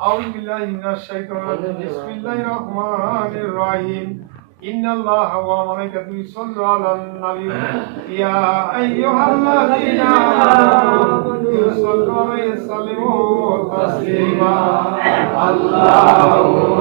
أعوذ بالله من الشيطان الرجيم بسم الله الرحمن الرحيم إن الله وملائكته يصلوا على النبي يا أيها الذين آمنوا صلوا عليه وسلموا تسليما اللهم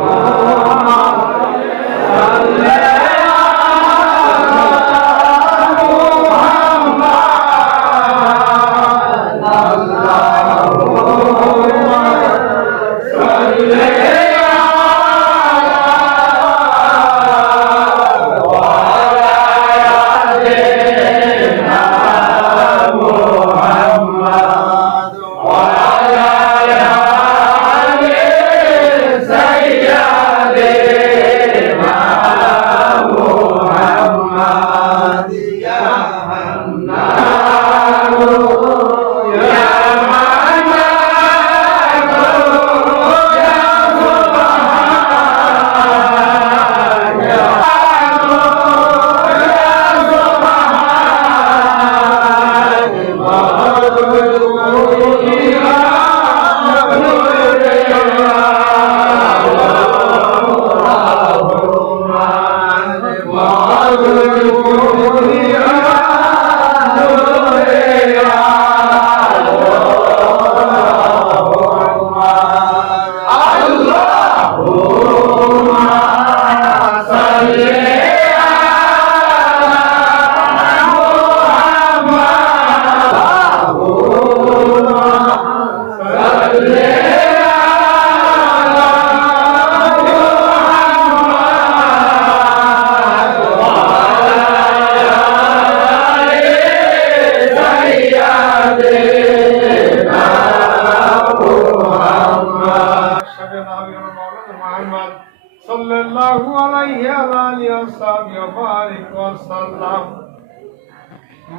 وبارك وسلم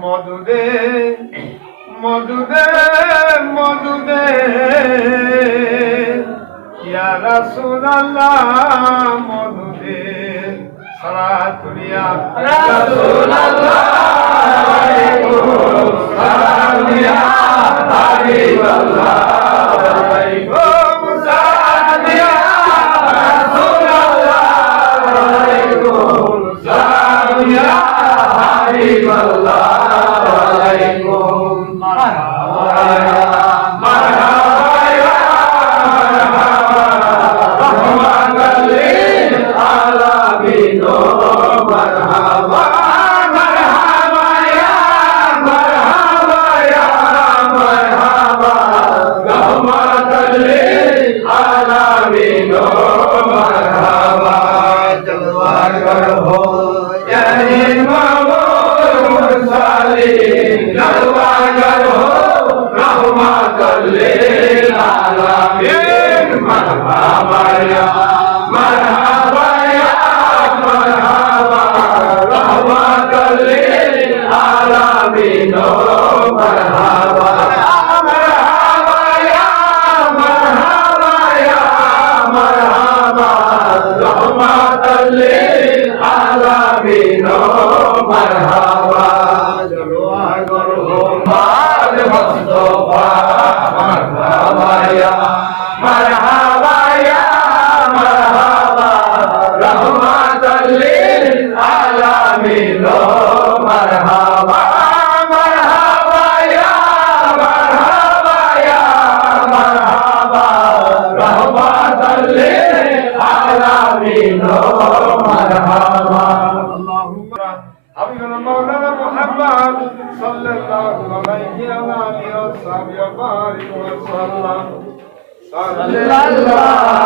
মধুদে মধুদে মধুদে ইয়া রাসূলুল্লাহ মধুদে সালাতুলিয়া রাসূলুল্লাহ আলাইকুম সালাম। Hallelujah. আল্লাহ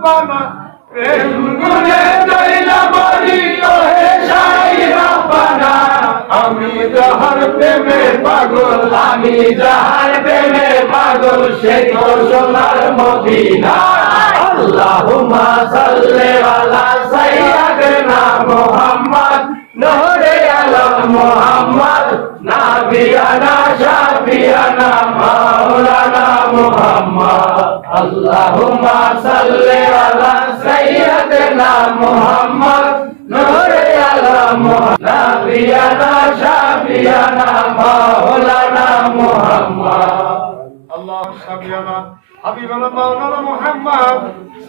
রব্বানা প্রেম গুনে যাইলাম ওহে সাই রব্বানা আমি যাহার প্রেমে পাগল, আমি যাহার প্রেমে পাগল, সে তো সোনার মদিনা। আল্লাহুম্মা মুহাম্মদ আল্লাহুম্মা সাল্লি আলা সাইয়্যিদিনা মুহাম্মদ নূরে আলম মুহাম্মদ নাবিয়ানা শাফিয়ানা মাওলানা মুহাম্মদ الله شفيعنا حبيبنا مولانا محمد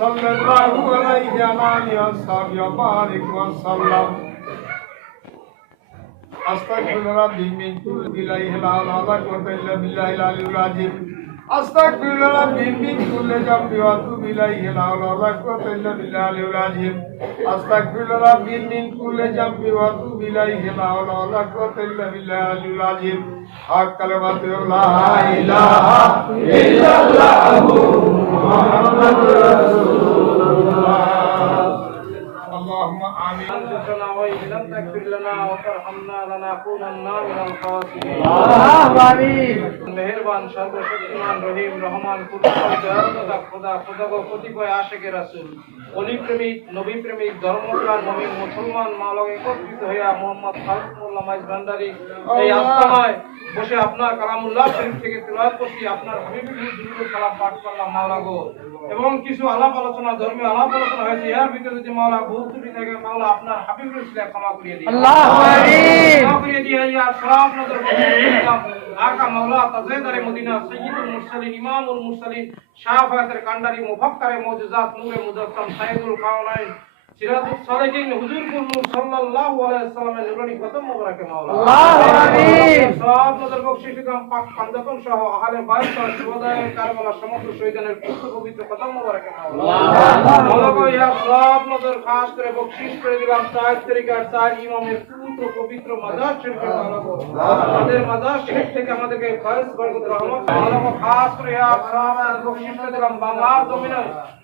صلى الله عليه وعلى اله وصحبه وبارك وسلم استغفر ربي من كل بلاء لا حول الا بالله العلي العظيم আস্তাগফিরুল্লাহ মিন মিন কুল্লি জামবি ওয়া তুব ইলাইহি লা কুওয়াতা ইল্লা বিল্লাহিল আলিয়্যিল আযীম আস্তাগফিরুল্লাহ মিন মিন কুল্লি জামবি ওয়া তুব ইলাইহি লা কুওয়াতা ইল্লা বিল্লাহিল আলিয়্যিল আযীম হক কালেমাতু লা ইলাহা ইল্লাল্লাহু মুহাম্মাদুর রাসূলুল্লাহ। اللهم امين أنفسنا وإن لم تغفر لنا وترحمنا لنكونن من الخاسرين মেহেরবান সর্বশক্তিমান রহিম রহমান কুতুব দয়ালুতা খোদা খোদা গো কতিপয় আশেকে রাসূল অলি প্রেমিক নবী প্রেমিক ধর্মপ্রাণ মমিন মুসলমান মালক একত্রিত হইয়া মোহাম্মদ ফারুক মোল্লা মাইজ ভান্ডারী এই আস্তানায় বসে আপনার কালামুল্লাহ শরীফ থেকে তেলাওয়াত করছি আপনার হাবিবুল দুরুদ সালাম পাঠ করলাম মাওলা গো এবং কিছু আলাপ আলোচনা ধর্মীয় আলাপ আলোচনা হয়েছে এর ভিতরে যদি মাওলা ভুল ত্রুটি থাকে মাওলা আপনার হাবিবুল ইসলাম ক্ষমা করিয়ে আল্লাহু আকবার। ক্ষমা করিয়ে দিয়ে ইয়া সব নজর আকা মাওলা তাজেদারে মদিনা সাইয়্যিদুল মুরসালিন ইমামুল মুরসালিন শাফায়াতের কান্ডারি মুফাক্কারে মুজিজাত নূরে মুজাসসাম সাইয়্যিদুল কাওনাইন সিরাজুস সালেকিন হুজুর কুল্লু সাল্লাল্লাহু আলাইহি ওয়াসাল্লামের নুরানি কদম মোবারকে মাওলা। আল্লাহু আমিন। সব নজর বকশিশ কাম পাক পাঞ্জাতন সহ আহলে বাইত সহ শুহাদায়ে কারবালা সমস্ত শহীদানের পুত্র পবিত্র কদম মোবারকে মাওলা। মাওলা গো ইয়া সব নজর খাস করে বকশিশ করে দিলাম। চার তরিকার চার ইমামের পুত্র পবিত্র মাজার শরীফে মাওলা আমাদের মাজার শরীফ থেকে আমাদেরকে ফয়েজ বরকত রহমত। মাওলা খাস করে ইয়া সব বকশিশ করে দিলাম বাংলার জমিনে।